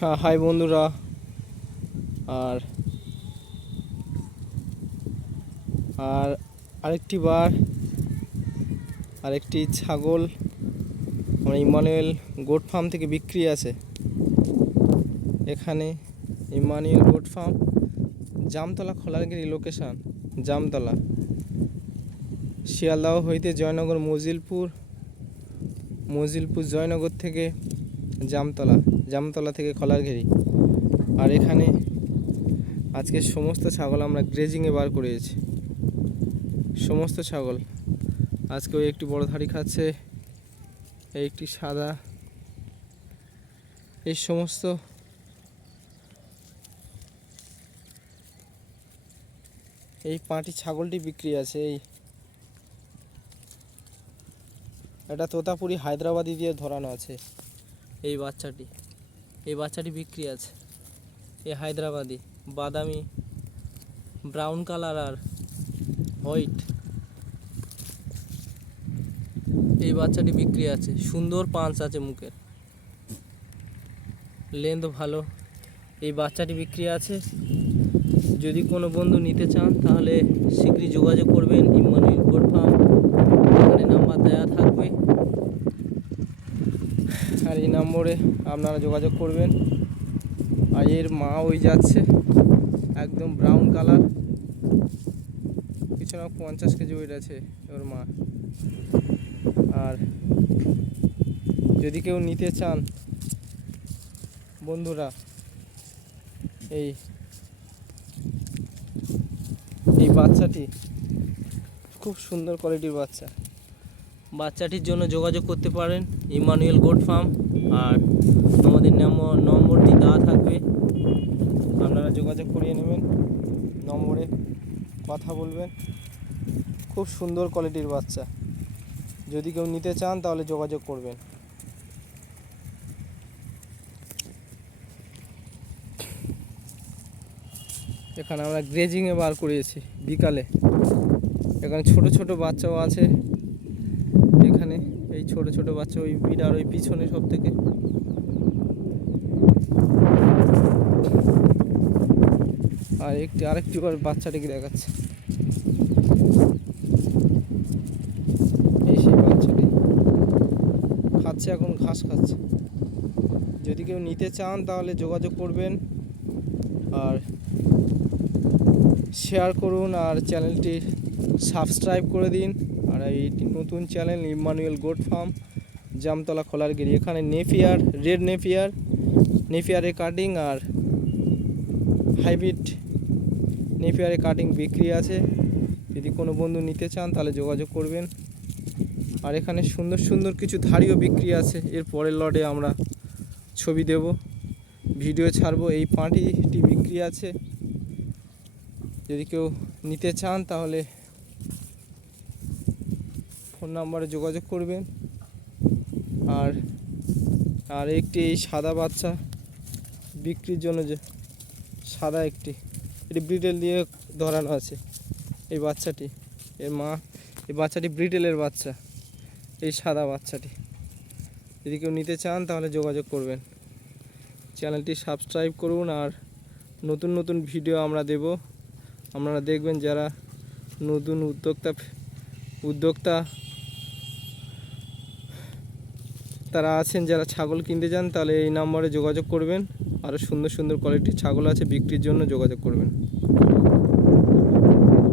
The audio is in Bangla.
হাই বন্ধুরা। আর আর আরেকটি বার আরেকটি ছাগল আমার ইমানুয়েল গোট ফার্ম থেকে বিক্রি আছে। এখানে Emmanuel goat farm, Jamtala, Kholargiri location Jamtala, Sealdah হইতে জয়নগর, মজিলপুর জয়নগর থেকে জামতলা থেকে খোলারগিরি। আর এখানে আজকে সমস্ত ছাগল আমরা গ্রেজিংয়ে বার করেছি। সমস্ত ছাগল আজকে ওই একটি বড় ধাড়ি খাচ্ছে, এই একটি সাদা, এই সমস্ত এই পাঁটি ছাগলটি বিক্রি আছে। এটা তোতাপুরি হায়দ্রাবাদি দিয়ে ধরানো আছে। এই বাচ্চাটি বিক্রি আছে। এই হায়দ্রাবাদি বাদামি, ব্রাউন কালার আর হোয়াইট, এই বাচ্চাটি বিক্রি আছে। সুন্দর পাঞ্চ আছে, মুখের লেন্থ ভালো। এই বাচ্চাটি বিক্রি আছে। যদি কোনো বন্ধু নিতে চান তাহলে শীঘ্রই যোগাযোগ করবেন। ইমানুয়েল গোট ফার্ম, এখানে নাম্বার দেওয়া থাকবে, আর এই নম্বরে আপনারা যোগাযোগ করবেন। আর এর মা ওই যাচ্ছে, একদম ব্রাউন কালার, পিছনে 50 কেজি ওয়েট আছে ওর মা। আর যদি কেউ নিতে চান বন্ধুরা, এই বাচ্চাটি খুব সুন্দর কোয়ালিটির বাচ্চাটির জন্য যোগাযোগ করতে পারেন ইমানুয়েল গোট ফার্ম। আর আমাদের নম্বরটি দেওয়া থাকবে, আপনারা যোগাযোগ করিয়ে নেবেন, নম্বরে কথা বলবেন। খুব সুন্দর কোয়ালিটির বাচ্চা, যদি কেউ নিতে চান তাহলে যোগাযোগ করবেন। এখানে আমরা গ্রেজিংয়ে বার করিয়েছি বিকালে। এখানে ছোট ছোট বাচ্চাও আছে। এখানে এই ছোট ছোট বাচ্চা ওই বিড়ার ওই পিছনে সব থেকে। আর আরেকটি বার বাচ্চাটিকে দেখাচ্ছে। এই সেই বাচ্চাটি খাচ্ছে, এখন ঘাস খাচ্ছে। যদি কেউ নিতে চান তাহলে যোগাযোগ করবেন, আর শেয়ার করুন, আর চ্যানেলটি সাবস্ক্রাইব করে দিন। আর এইটি নতুন channel Emmanuel goat farm, Jamtala, Kholargiri. এখানে রেড নেপিয়ারের কাটিং আর হাইব্রিড নেপিয়ারের কাটিং বিক্রি আছে। যদি কোনো বন্ধু নিতে চান তাহলে যোগাযোগ করবেন। আর এখানে সুন্দর সুন্দর কিছু ধাড়িও বিক্রি আছে। এর পরের লটে আমরা ছবি দেব, ভিডিও ছাড়বো। এই পাঁটিটি বিক্রি আছে। যদি কেউ নিতে চান তাহলে ফোন নাম্বারে যোগাযোগ করবেন। আর একটি এই সাদা বাচ্চা বিক্রির জন্য, যে সাদা এটি ব্রিডেল দিয়ে ধরানো আছে। এই বাচ্চাটি, এর মা, এই বাচ্চাটি ব্রিডেলের বাচ্চা, এই সাদা বাচ্চাটি। যদি কেউ নিতে চান তাহলে যোগাযোগ করবেন। চ্যানেলটি সাবস্ক্রাইব করুন, আর নতুন নতুন ভিডিও আমরা দেব, আপনারা দেখবেন। যারা নতুন উদ্যোক্তা তারা আছেন, যারা ছাগল কিনতে চান তাহলে এই নম্বরে যোগাযোগ করবেন। আরও সুন্দর সুন্দর কোয়ালিটির ছাগল আছে বিক্রির জন্য, যোগাযোগ করবেন।